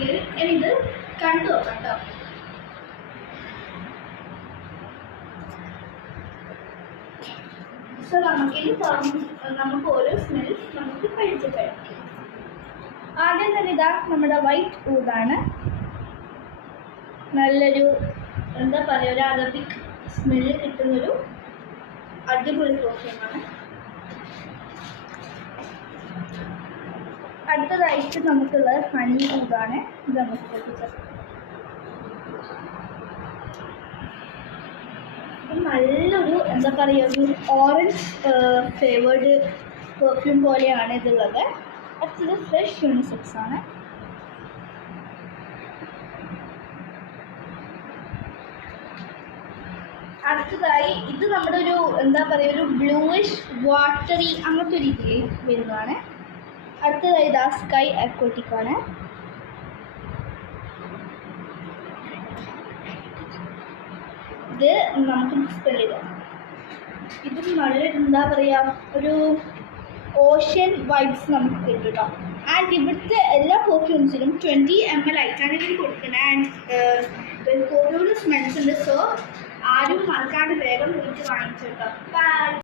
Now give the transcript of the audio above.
Okay, ഇനി ഇത് കണ്ടു നോക്കാം കേട്ടോ. സോ നമുക്ക് ഓരോ സ്മെൽ നമുക്ക് കഴിച്ച് കഴിക്കാം. ആദ്യം തന്നെ ഇതാ നമ്മുടെ വൈറ്റ് ഊതാണ്. നല്ലൊരു എന്താ പറയുക, ഒരു അറബിക് സ്മെല്ല് കിട്ടുന്നൊരു അടിപൊളി പെർഫ്യൂമാണ്. അടുത്തതായിട്ട് നമുക്കുള്ളത് ഹണി ഊതാണ്. ഇത് നമുക്ക് നല്ലൊരു എന്താ പറയുക, ഒരു ഓറഞ്ച് ഫ്ലേവേർഡ് പെർഫ്യൂം പോലെയാണ് ഇതുള്ളത്. അടുത്തത് ഫ്രഷ് യൂണിസെക്സ് ആണ്. അടുത്തതായി ഇത് നമ്മുടെ ഒരു എന്താ പറയുക, ഒരു ബ്ലൂയിഷ് വാട്ടറി അങ്ങനത്തെ രീതിയിൽ വരുന്നതാണ്. അടുത്തതായി ഇതാ സ്കൈ അക്വാറ്റിക് ആണ്. ഇത് നമുക്ക് സ്പെൽ ചെയ്താൽ ഇതും നല്ല എന്താ പറയുക, ഒരു ഓഷ്യൻ വൈബ്സ് നമുക്ക് കിട്ടും കേട്ടോ. ആൻഡ് ഇവിടുത്തെ എല്ലാ പെർഫ്യൂംസിലും 20 ml ആയിട്ടാണ് ഇതിൽ കൊടുക്കുന്നത്. ആൻഡ് ഓരോരോ സ്മെൽസ് ഉണ്ട്. സോ ആരും മറക്കാണ്ട് വേഗം വിളിച്ച് വാങ്ങിച്ചു കേട്ടോ. ബൈ.